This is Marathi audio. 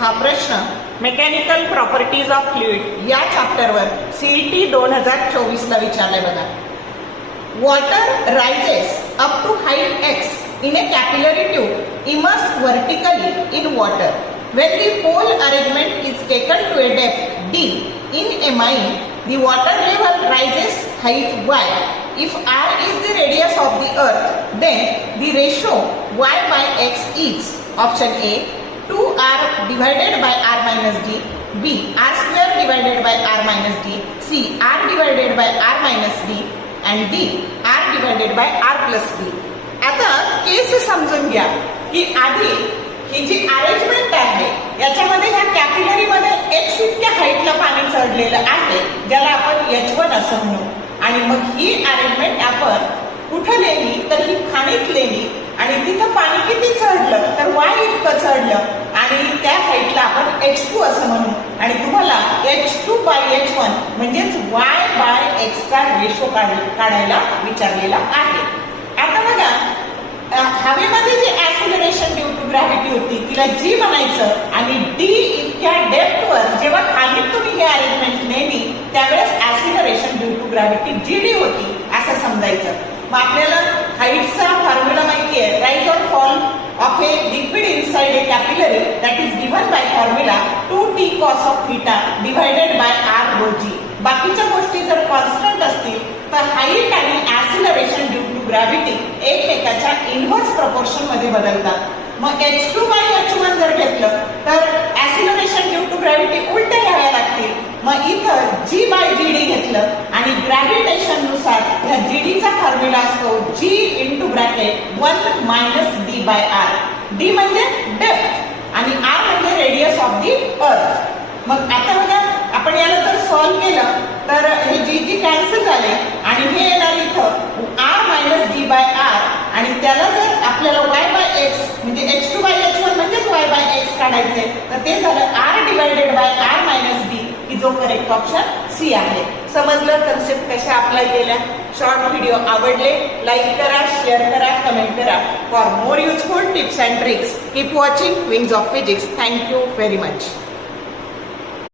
हा प्रश्न मेकॅनिकल प्रॉपर्टीज ऑफ फ्लुइड या चॅप्टरवर सीईटी 2024 ला विचारलाय बघा. Water rises up to height x in a capillary tube immersed vertically in water. When the pole arrangement is taken to a depth d in a mine, the water level rises height y. If r is the radius of the earth, then the ratio y by x is option A 2r divided by r minus d, b r square divided by r minus d, c r divided by r minus d and d r divided by r plus d. आता केस समजून घ्या की आधी ही जी अरेंजमेंट आहे याच्यामध्ये ह्या कॅपिलरी मध्ये x इतक्या हाईटला पाणी चढलेलं आहे ज्याला आपण h1 असं म्हणू. आणि मग ही अरेंजमेंट आपण कुठं लिहिली तर ही खाणीत लिहिली आणि तिथं पाणी किती चढलं तर y इतकं चढलं आणि त्या हाईटला आपण h2 असं म्हणू. आणि तुम्हाला h2 by h1 म्हणजेच y by x चा रेशो काढायला विचारलेला आहे. आता बघा हवेमध्ये जी ऍक्सिलरेशन ड्यू टू ग्रॅव्हिटी होती तिला जी म्हणायचं आणि डी इतक्या डेप्थवर जेव्हा खाली तुम्ही हे अरेंजमेंट नेली त्यावेळेस acceleration due to gravity g d होती असं समजायचं. मग आपल्याला हाईटचा फॉर्म्युला माहिती आहे. राइज और fall of a liquid inside a capillary that is given bye formula 2t cos of theta divided by r rho g. बाकीच्या गोष्टी जर कॉन्स्टंट असतील तर हाईट आणि ऍक्सिलरेशन ड्यू टू ग्रॅव्हिटी एकमेकाच्या इनव्हर्स प्रपोर्शन मध्ये बदलतात. मग h2 by h1 जर घेतलं तर ऍक्सिलरेशन ड्यू टू ग्रॅव्हिटी उलट्या घ्याव्या लागतील. मग इथं g by gd घेतलं आणि ग्रॅव्हिटेशन नुसार ह्या gd चा फॉर्म्युला असतो g into bracket 1 minus d by r. d म्हणजे डेप्थ आणि r म्हणजे रेडियस ऑफ दी अर्थ. मग आता बघा आपण याला जर सॉल्व्ह केलं तर हे जी कॅन्सल झाले आणि हे येणार इथं r minus d by r आणि त्याला जर आपल्याला y बाय x म्हणजे h2 बाय h1 म्हणजेच y बाय x काढायचे तर ते झालं r divided by r minus d की जो करेक्ट ऑप्शन सी आहे. समजलं कन्सेप्ट कशा अप्लाय केल्या. शॉर्ट व्हिडिओ आवडले लाईक करा, शेअर करा, कमेंट करा. For more useful tips and tricks keep watching wings of physics. Thank you very much.